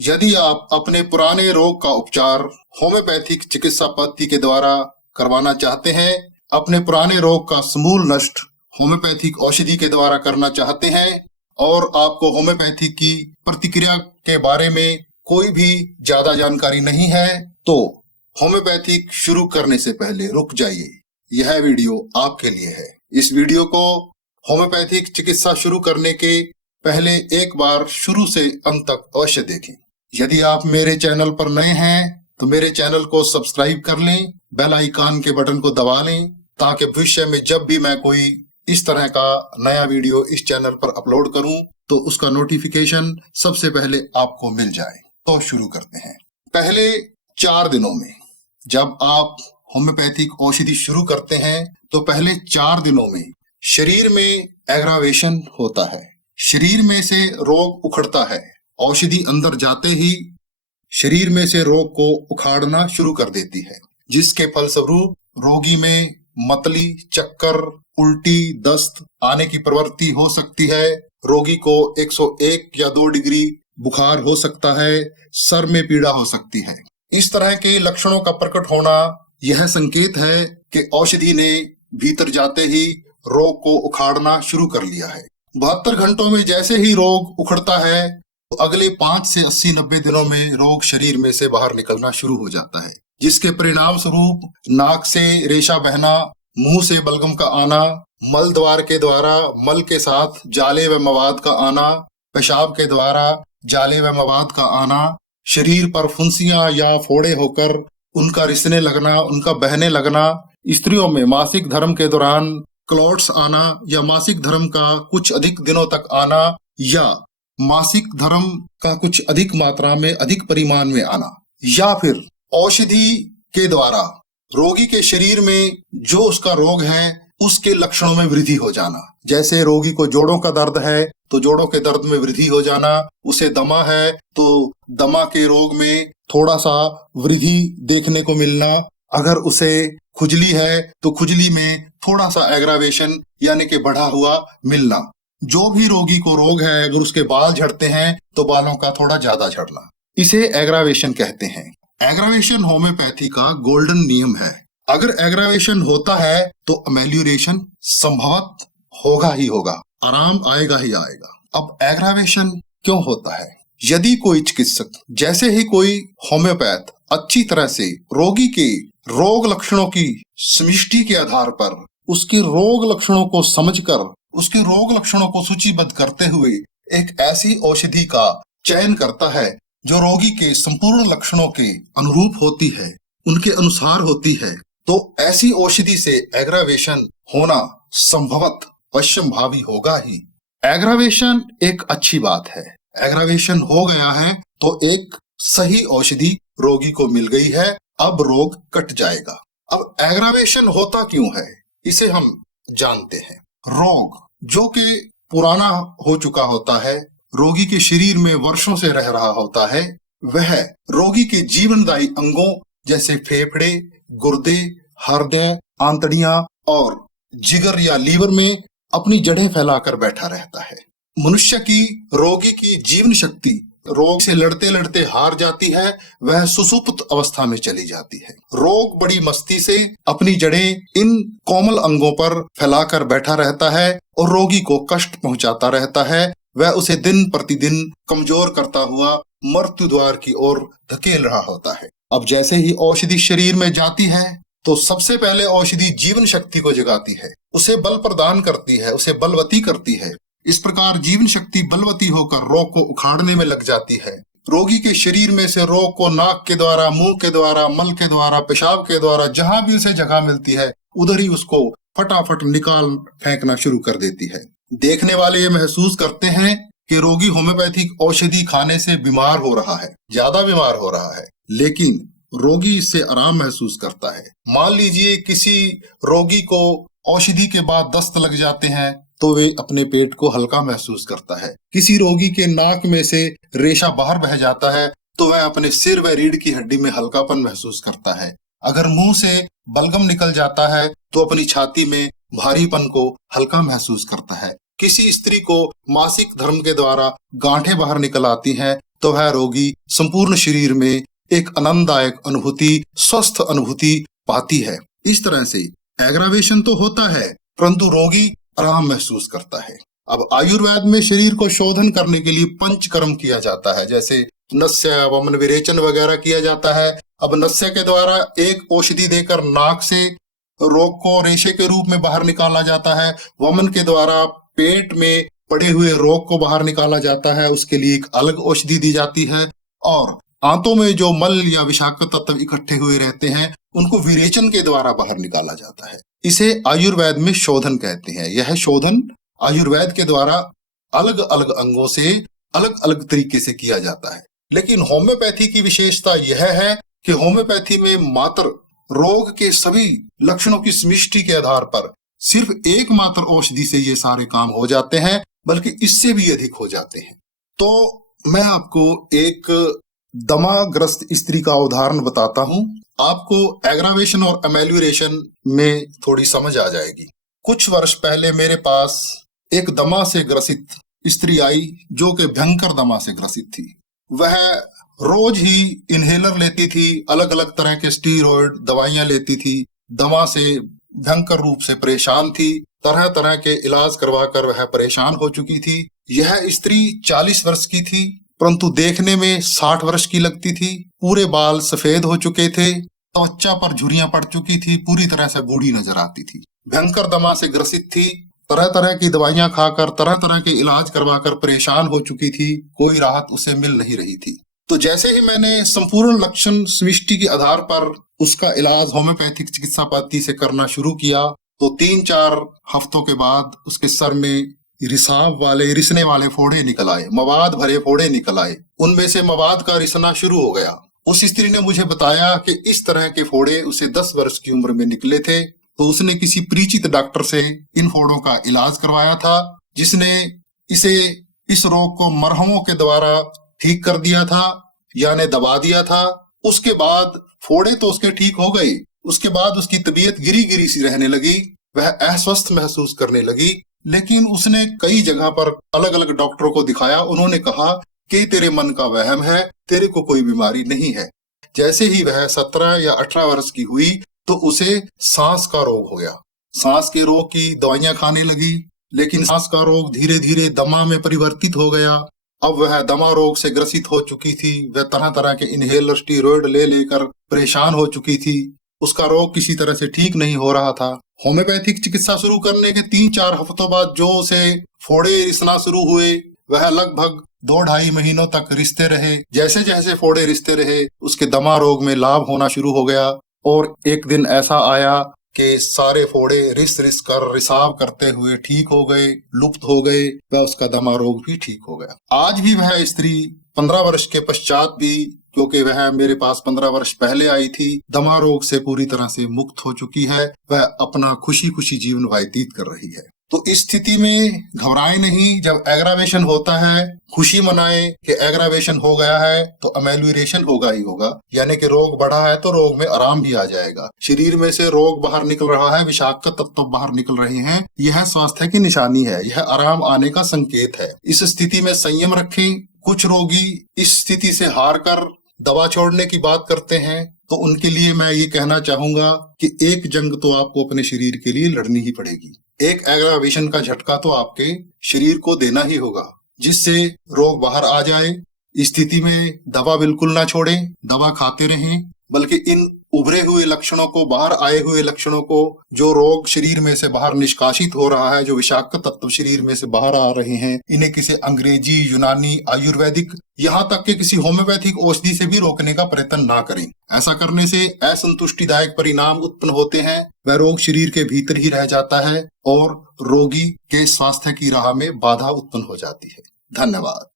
यदि आप अपने पुराने रोग का उपचार होम्योपैथिक चिकित्सा पद्धति के द्वारा करवाना चाहते हैं, अपने पुराने रोग का समूल नष्ट होम्योपैथिक औषधि के द्वारा करना चाहते हैं और आपको होम्योपैथिक की प्रतिक्रिया के बारे में कोई भी ज्यादा जानकारी नहीं है, तो होम्योपैथिक शुरू करने से पहले रुक जाइए। यह वीडियो आपके लिए है। इस वीडियो को होम्योपैथिक चिकित्सा शुरू करने के पहले एक बार शुरू से अंत तक अवश्य देखें। यदि आप मेरे चैनल पर नए हैं तो मेरे चैनल को सब्सक्राइब कर लें, बेल आइकन के बटन को दबा लें, ताकि भविष्य में जब भी मैं कोई इस तरह का नया वीडियो इस चैनल पर अपलोड करूं तो उसका नोटिफिकेशन सबसे पहले आपको मिल जाए। तो शुरू करते हैं। पहले 4 दिनों में जब आप होम्योपैथिक औषधि शुरू करते हैं तो पहले 4 दिनों में शरीर में एग्रावेशन होता है, शरीर में से रोग उखड़ता है। औषधि अंदर जाते ही शरीर में से रोग को उखाड़ना शुरू कर देती है, जिसके फलस्वरूप रोगी में मतली, चक्कर, उल्टी, दस्त आने की प्रवृत्ति हो सकती है। रोगी को 101 या 2 डिग्री बुखार हो सकता है, सर में पीड़ा हो सकती है। इस तरह के लक्षणों का प्रकट होना यह संकेत है कि औषधि ने भीतर जाते ही रोग को उखाड़ना शुरू कर लिया है। 72 घंटों में जैसे ही रोग उखड़ता है तो अगले 5 से 80-90 दिनों में रोग शरीर में से बाहर निकलना शुरू हो जाता है, जिसके परिणाम स्वरूप नाक से रेशा बहना, मुंह से बलगम का आना, मल द्वार के द्वारा मल के साथ जाले व मवाद का आना, पेशाब के द्वारा जाले व मवाद का आना, शरीर पर फुंसियां या फोड़े होकर उनका रिसने लगना, उनका बहने लगना, स्त्रियों में मासिक धर्म के दौरान क्लॉट्स आना या मासिक धर्म का कुछ अधिक दिनों तक आना या मासिक धर्म का कुछ अधिक मात्रा में, अधिक परिमाण में आना, या फिर औषधि के द्वारा रोगी के शरीर में जो उसका रोग है उसके लक्षणों में वृद्धि हो जाना। जैसे रोगी को जोड़ों का दर्द है तो जोड़ों के दर्द में वृद्धि हो जाना, उसे दमा है तो दमा के रोग में थोड़ा सा वृद्धि देखने को मिलना, अगर उसे खुजली है तो खुजली में थोड़ा सा एग्रावेशन यानी कि बढ़ा हुआ मिलना। जो भी रोगी को रोग है, अगर उसके बाल झड़ते हैं तो बालों का थोड़ा ज्यादा झड़ना, इसे एग्रावेशन कहते हैं। एग्रावेशन होम्योपैथी का गोल्डन नियम है। अगर एग्रावेशन होता है तो अमेलियोरेशन संभवत होगा ही होगा, आराम आएगा ही आएगा। अब एग्रावेशन क्यों होता है? यदि कोई चिकित्सक, जैसे ही कोई होम्योपैथ अच्छी तरह से रोगी के रोग लक्षणों की समष्टि के आधार पर उसके रोग लक्षणों को समझकर उसके रोग लक्षणों को सूचीबद्ध करते हुए एक ऐसी औषधि का चयन करता है जो रोगी के संपूर्ण लक्षणों के अनुरूप होती है, उनके अनुसार होती है, तो ऐसी औषधि से एग्रावेशन होना संभवत अवश्यंभावी होगा ही। एग्रावेशन एक अच्छी बात है। एग्रावेशन हो गया है तो एक सही औषधि रोगी को मिल गई है, अब रोग कट जाएगा। अब एग्रावेशन होता क्यों है इसे हम जानते हैं। रोग जो कि पुराना हो चुका होता है, रोगी के शरीर में वर्षों से रह रहा होता है, वह रोगी के जीवनदायी अंगों जैसे फेफड़े, गुर्दे, हृदय, आंतड़ियां और जिगर या लीवर में अपनी जड़ें फैलाकर बैठा रहता है। मनुष्य की रोगी की जीवन शक्ति रोग से लड़ते लड़ते हार जाती है, वह सुसुप्त अवस्था में चली जाती है। रोग बड़ी मस्ती से अपनी जड़ें इन कोमल अंगों पर फैलाकर बैठा रहता है और रोगी को कष्ट पहुंचाता रहता है। वह उसे दिन प्रतिदिन कमजोर करता हुआ मृत्यु द्वार की ओर धकेल रहा होता है। अब जैसे ही औषधि शरीर में जाती है तो सबसे पहले औषधि जीवन शक्ति को जगाती है, उसे बल प्रदान करती है, उसे बलवती करती है। इस प्रकार जीवन शक्ति बलवती होकर रोग को उखाड़ने में लग जाती है। रोगी के शरीर में से रोग को नाक के द्वारा, मुंह के द्वारा, मल के द्वारा, पेशाब के द्वारा, जहां भी उसे जगह मिलती है उधर ही उसको फटाफट निकाल फेंकना शुरू कर देती है। देखने वाले ये महसूस करते हैं कि रोगी होम्योपैथिक औषधि खाने से बीमार हो रहा है, ज्यादा बीमार हो रहा है, लेकिन रोगी इससे आराम महसूस करता है। मान लीजिए किसी रोगी को औषधि के बाद दस्त लग जाते हैं तो वे अपने पेट को हल्का महसूस करता है। किसी रोगी के नाक में से रेशा बाहर बह जाता है तो वह अपने सिर व रीढ़ की हड्डी में हल्कापन महसूस करता है। अगर मुंह से बलगम निकल जाता है तो अपनी छाती में भारीपन को हल्का महसूस करता है। किसी स्त्री को मासिक धर्म के द्वारा गांठें बाहर निकल आती हैं तो वह रोगी संपूर्ण शरीर में एक आनंददायक अनुभूति, स्वस्थ अनुभूति पाती है। इस तरह से एग्रावेशन तो होता है परंतु रोगी आराम महसूस करता है। अब आयुर्वेद में शरीर को शोधन करने के लिए पंचकर्म किया जाता है, जैसे नस्य, वमन, विरेचन वगैरह किया जाता है। अब नस्य के द्वारा एक औषधि देकर नाक से रोग को रेशे के रूप में बाहर निकाला जाता है। वमन के द्वारा पेट में पड़े हुए रोग को बाहर निकाला जाता है, उसके लिए एक अलग औषधि दी जाती है। और आंतों में जो मल या विषाक्त तत्व इकट्ठे हुए रहते हैं उनको विरेचन के द्वारा बाहर निकाला जाता है। इसे आयुर्वेद में शोधन कहते हैं। यह शोधन आयुर्वेद के द्वारा अलग अलग अंगों से अलग अलग तरीके से किया जाता है। लेकिन होम्योपैथी की विशेषता यह है कि होम्योपैथी में मात्र रोग के सभी लक्षणों की समष्टि के आधार पर सिर्फ एक मात्र औषधि से ये सारे काम हो जाते हैं, बल्कि इससे भी अधिक हो जाते हैं। तो मैं आपको एक दमाग्रस्त स्त्री का उदाहरण बताता हूं, आपको एग्रावेशन और अमेल्युरेशन में थोड़ी समझ आ जाएगी। कुछ वर्ष पहले मेरे पास एक दमा से ग्रसित स्त्री आई जो कि भयंकर दमा से ग्रसित थी। वह रोज ही इनहेलर लेती थी, अलग अलग तरह के स्टीरॉयड दवाइयां लेती थी, दमा से भयंकर रूप से परेशान थी, तरह तरह के इलाज करवाकर वह परेशान हो चुकी थी। यह स्त्री 40 वर्ष की थी परंतु देखने में 60 वर्ष की लगती थी। पूरे बाल सफेद हो चुके थे, त्वचा पर झुर्रियां पड़ चुकी थी, पूरी तरह से बूढ़ी नजर आती थी। भयंकर दमा से ग्रसित थी, तरह तरह की दवाइयां खाकर तरह तरह के इलाज करवाकर परेशान हो चुकी थी, कोई राहत उसे मिल नहीं रही थी। तो जैसे ही मैंने संपूर्ण लक्षण समष्टि के आधार पर उसका इलाज होम्योपैथिक चिकित्सा पद्धति से करना शुरू किया, तो 3-4 हफ्तों के बाद उसके सर में रिसने वाले फोड़े निकल आए, मवाद भरे फोड़े निकल आए। उनमें से मवाद का रिसना शुरू हो गया। उस स्त्री ने मुझे बताया कि इस तरह के फोड़े उसे 10 वर्ष की उम्र में निकले थे। तो उसने किसी परिचित डॉक्टर से इन फोड़ों का इलाज करवाया था, जिसने इस रोग को मरहमों के द्वारा ठीक कर दिया था, यानी दबा दिया था। उसके बाद फोड़े तो उसके ठीक हो गए, उसके बाद उसकी तबीयत गिरी गिरी सी रहने लगी, वह अस्वस्थ महसूस करने लगी। लेकिन उसने कई जगह पर अलग अलग डॉक्टरों को दिखाया, उन्होंने कहा कि तेरे मन का वहम है, तेरे को कोई बीमारी नहीं है। जैसे ही वह 17 या 18 वर्ष की हुई तो उसे सांस का रोग हो गया। सांस के रोग की दवाइयां खाने लगी, लेकिन सांस का रोग धीरे धीरे दमा में परिवर्तित हो गया। अब वह दमा रोग से ग्रसित हो चुकी थी, वह तरह तरह के इनहेलर स्टीरॉयड ले लेकर परेशान हो चुकी थी। उसका रोग किसी तरह से ठीक नहीं हो रहा था। होम्योपैथिक चिकित्सा शुरू करने के 3-4 हफ्तों बाद जो उसे फोड़े रिसना शुरू हुए, वह लगभग 2-2.5 महीनों तक रिसते रहे। जैसे जैसे फोड़े रिसते रहे उसके दमा रोग में लाभ होना शुरू हो गया। और एक दिन ऐसा आया कि सारे फोड़े रिस कर रिसाव करते हुए ठीक हो गए, लुप्त हो गए, वह उसका दमा रोग भी ठीक हो गया। आज भी वह स्त्री 15 वर्ष के पश्चात भी, क्योंकि वह मेरे पास 15 वर्ष पहले आई थी, दमा रोग से पूरी तरह से मुक्त हो चुकी है। वह अपना खुशी खुशी जीवन व्यतीत कर रही है। तो इस स्थिति में घबराए नहीं। जब एग्रावेशन होता है खुशी मनाए कि एग्रावेशन हो गया है, तो अमेल्युरेशन होगा ही होगा, यानी कि रोग बढ़ा है तो रोग में आराम भी आ जाएगा। शरीर में से रोग बाहर निकल रहा है, विषाक्त तत्व बाहर निकल रहे हैं, यह स्वास्थ्य की निशानी है, यह आराम आने का संकेत है। इस स्थिति में संयम रखें। कुछ रोगी इस स्थिति से हार कर दवा छोड़ने की बात करते हैं, तो उनके लिए मैं ये कहना चाहूंगा कि एक जंग तो आपको अपने शरीर के लिए लड़नी ही पड़ेगी। एक एग्रावेशन का झटका तो आपके शरीर को देना ही होगा, जिससे रोग बाहर आ जाए। स्थिति में दवा बिल्कुल ना छोड़ें, दवा खाते रहें, बल्कि इन उभरे हुए लक्षणों को, बाहर आए हुए लक्षणों को, जो रोग शरीर में से बाहर निष्कासित हो रहा है, जो विषाक्त तत्व शरीर में से बाहर आ रहे हैं, इन्हें किसी अंग्रेजी, यूनानी, आयुर्वेदिक, यहाँ तक कि किसी होम्योपैथिक औषधि से भी रोकने का प्रयत्न ना करें। ऐसा करने से असंतुष्टिदायक परिणाम उत्पन्न होते हैं। वह रोग शरीर के भीतर ही रह जाता है और रोगी के स्वास्थ्य की राह में बाधा उत्पन्न हो जाती है। धन्यवाद।